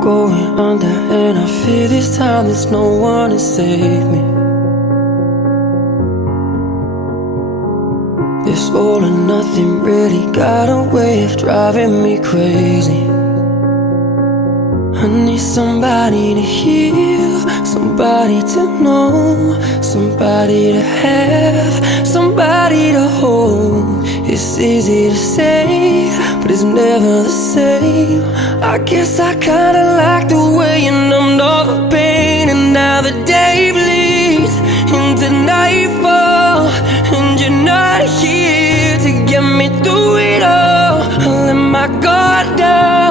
going under, and I fear this time there's no one to save me. This all or nothing really got a way of driving me crazy. I need somebody to heal, somebody to know, somebody to have, somebody to hold. It's easy to say, but it's never the same. I guess I kinda like the way you numbed all the pain, and now the day bleeds into nightfall, and you're not here to get me through it all. I let my guard down,